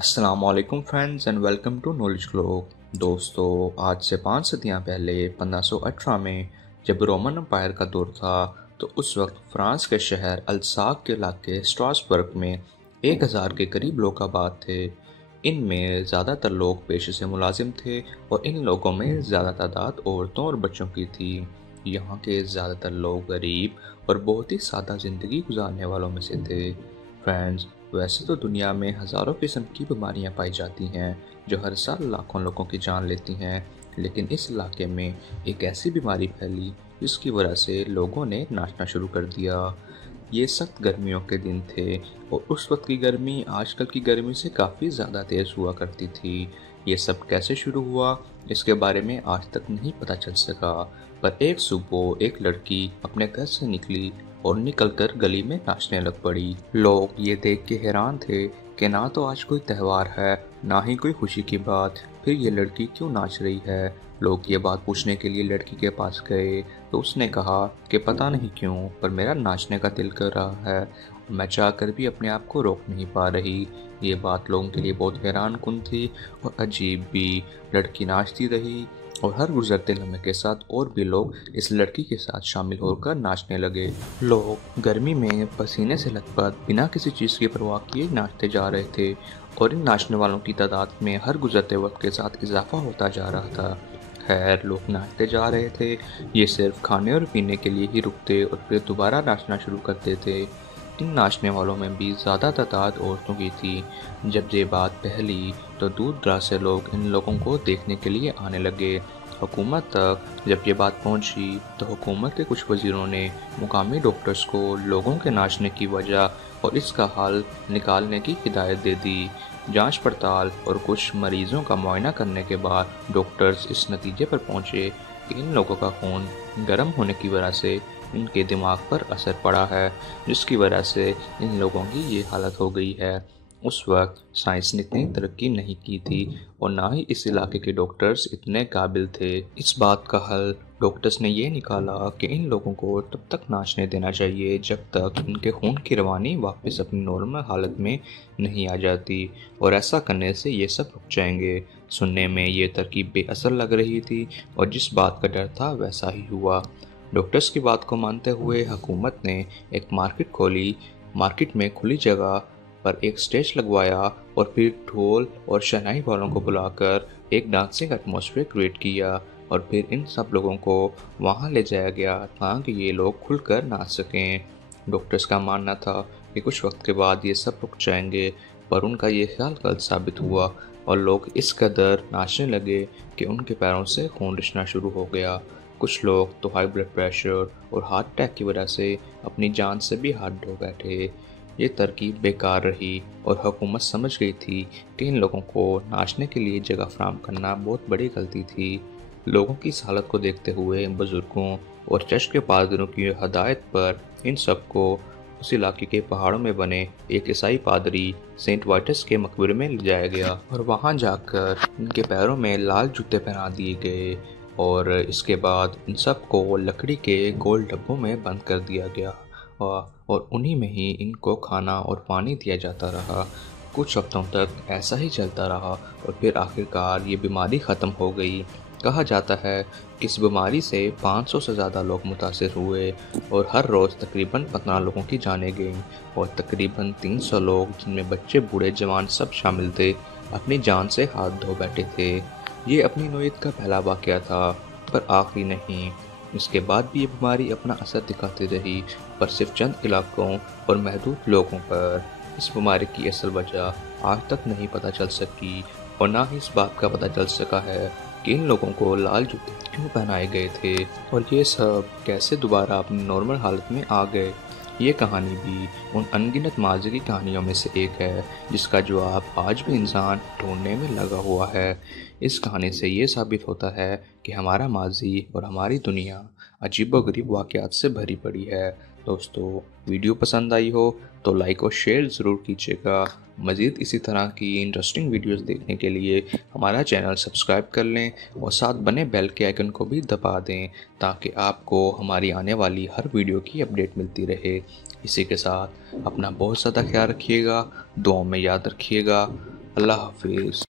السلام علیکم friends and welcome to Knowledge Glow. دوستو، آج سے 5 صدیاں پہلے 1518 میں جب رومن امپائر کا دور تھا تو اس وقت فرانس کے شہر الساک کے علاقے اسٹراسبرگ میں 1000 کے قریب لوگ آباد تھے۔ ان میں زیادہ تر لوگ پیشے سے ملازم تھے اور ان لوگوں میں زیادہ تعداد عورتوں اور بچوں کی تھی۔ یہاں کے زیادہ تر لوگ غریب اور بہت ہی سادہ زندگی گزارنے والوں میں سے تھے۔ فرینڈز، ویسے تو دنیا میں ہزاروں قسم کی بیماریاں پائی جاتی ہیں جو ہر سال لاکھوں لوگوں کی جان لیتی ہیں، لیکن اس علاقے میں ایک ایسی بیماری پھیلی جس کی وجہ سے لوگوں نے ناچنا شروع کر دیا۔ یہ سخت گرمیوں کے دن تھے اور اس وقت کی گرمی آج کل کی گرمی سے کافی زیادہ تیز ہوا کرتی تھی۔ یہ سب کیسے شروع ہوا اس کے بارے میں آج تک نہیں پتہ چل سکا، پر ایک صبح ایک لڑکی اپنے گھر سے نکلی اور نکل کر گلی میں ناچنے لگ پڑی۔ لوگ یہ دیکھ کے حیران تھے کہ نہ تو آج کوئی تہوار ہے نہ ہی کوئی خوشی کی بات، پھر یہ لڑکی کیوں ناچ رہی ہے۔ لوگ یہ بات پوچھنے کے لیے لڑکی کے پاس گئے تو اس نے کہا کہ پتہ نہیں کیوں پر میرا ناچنے کا دل کر رہا ہے، میں چاہ کر بھی اپنے آپ کو روک نہیں پا رہی۔ یہ بات لوگوں کے لیے بہت حیران کن تھی اور عجیب بھی۔ لڑکی ناچتی رہی اور ہر گزرتے لمحے کے ساتھ اور بھی لوگ اس لڑکی کے ساتھ شامل ہو کر ناچنے لگے۔ لوگ گرمی میں پسینے سے لت پت بنا کسی چیز کی پرواہ کیے ناچتے جا رہے تھے اور ان ناچنے والوں کی تعداد میں ہر گزرتے وقت کے ساتھ اضافہ ہوتا جا رہا تھا۔ خیر، لوگ ناچتے جا رہے تھے، یہ صرف کھانے اور پینے کے لیے ہی رکتے اور پھر دوبارہ ناچنا شروع کرتے تھے۔ ان ناچنے والوں میں بھی زیادہ تعداد عورتوں کی تھی۔ جب یہ بات پھیلی تو دور دراز سے لوگ ان لوگوں کو دیکھنے کے لیے آنے لگے۔ حکومت تک جب یہ بات پہنچی تو حکومت کے کچھ وزیروں نے مقامی ڈاکٹرز کو لوگوں کے ناچنے کی وجہ اور اس کا حل نکالنے کی ہدایت دے دی۔ جانچ پڑتال اور کچھ مریضوں کا معائنہ کرنے کے بعد ڈاکٹرز اس نتیجے پر پہنچے کہ ان لوگوں کا خون گرم ہونے کی وجہ سے ان کے دماغ پر اثر پڑا ہے، جس کی وجہ سے ان لوگوں کی یہ حالت ہو گئی ہے۔ اس وقت سائنس نے اتنی ترقی نہیں کی تھی اور نہ ہی اس علاقے کے ڈاکٹرز اتنے قابل تھے۔ اس بات کا حل ڈاکٹرز نے یہ نکالا کہ ان لوگوں کو تب تک ناچنے دینا چاہیے جب تک ان کے خون کی روانی واپس اپنی نارمل حالت میں نہیں آ جاتی، اور ایسا کرنے سے یہ سب رک جائیں گے۔ سننے میں یہ ترکیب بے اثر لگ رہی تھی اور جس بات کا ڈر تھا ویسا ہی ہوا۔ ڈاکٹرز کی بات کو مانتے ہوئے حکومت نے ایک مارکیٹ کھولی۔ مارکیٹ میں کھلی جگہ پر ایک سٹیج لگوایا اور پھر ڈھول اور شہنائی والوں کو بلا کر ایک ڈانسنگ ایٹماسفیئر کریٹ کیا اور پھر ان سب لوگوں کو وہاں لے جایا گیا تاکہ یہ لوگ کھل کر ناچ سکیں۔ ڈاکٹرز کا ماننا تھا کہ کچھ وقت کے بعد یہ سب رک جائیں گے، پر ان کا یہ خیال غلط ثابت ہوا اور لوگ اس قدر ناچنے لگے کہ ان کے پیروں سے خون رسنا شروع ہو گیا۔ کچھ لوگ تو ہائی بلڈ پریشر اور ہارٹ اٹیک کی وجہ سے اپنی جان سے بھی ہاتھ دھو بیٹھے۔ یہ ترکیب بیکار رہی اور حکومت سمجھ گئی تھی کہ ان لوگوں کو ناچنے کے لیے جگہ فراہم کرنا بہت بڑی غلطی تھی۔ لوگوں کی اس حالت کو دیکھتے ہوئے بزرگوں اور چرچ کے پادریوں کی ہدایت پر ان سب کو اس علاقے کے پہاڑوں میں بنے ایک عیسائی پادری سینٹ وائٹس کے مقبرے میں لے جایا گیا اور وہاں جا کر ان کے پیروں میں لال جوتے پہنا دیے گئے اور اس کے بعد ان سب کو لکڑی کے گول ڈبوں میں بند کر دیا گیا اور انہی میں ہی ان کو کھانا اور پانی دیا جاتا رہا۔ کچھ ہفتوں تک ایسا ہی چلتا رہا اور پھر آخرکار یہ بیماری ختم ہو گئی۔ کہا جاتا ہے کہ اس بیماری سے 500 سے زیادہ لوگ متاثر ہوئے اور ہر روز تقریباً 15 لوگوں کی جانیں گئیں اور تقریباً 300 لوگ، جن میں بچے بوڑھے جوان سب شامل تھے، اپنی جان سے ہاتھ دھو بیٹھے تھے۔ یہ اپنی نوعیت کا پہلا واقعہ تھا، پر آخری نہیں۔ اس کے بعد بھی یہ بیماری اپنا اثر دکھاتی رہی، پر صرف چند علاقوں اور محدود لوگوں پر۔ اس بیماری کی اصل وجہ آج تک نہیں پتہ چل سکی اور نہ ہی اس بات کا پتہ چل سکا ہے کہ ان لوگوں کو لال جوتے کیوں پہنائے گئے تھے اور یہ سب کیسے دوبارہ اپنی نارمل حالت میں آ گئے۔ یہ کہانی بھی ان ان گنت ماضی کی کہانیوں میں سے ایک ہے جس کا جواب آج بھی انسان ڈھونڈنے میں لگا ہوا ہے۔ اس کہانی سے یہ ثابت ہوتا ہے کہ ہمارا ماضی اور ہماری دنیا عجیب و غریب واقعات سے بھری پڑی ہے۔ دوستو، ویڈیو پسند آئی ہو تو لائک اور شیئر ضرور کیجیے گا۔ مزید اسی طرح کی انٹرسٹنگ ویڈیوز دیکھنے کے لیے ہمارا چینل سبسکرائب کر لیں اور ساتھ بنے بیل کے آئیکن کو بھی دبا دیں تاکہ آپ کو ہماری آنے والی ہر ویڈیو کی اپڈیٹ ملتی رہے۔ اسی کے ساتھ اپنا بہت زیادہ خیال رکھیے گا، دعاؤں میں یاد رکھیے گا۔ اللہ حافظ.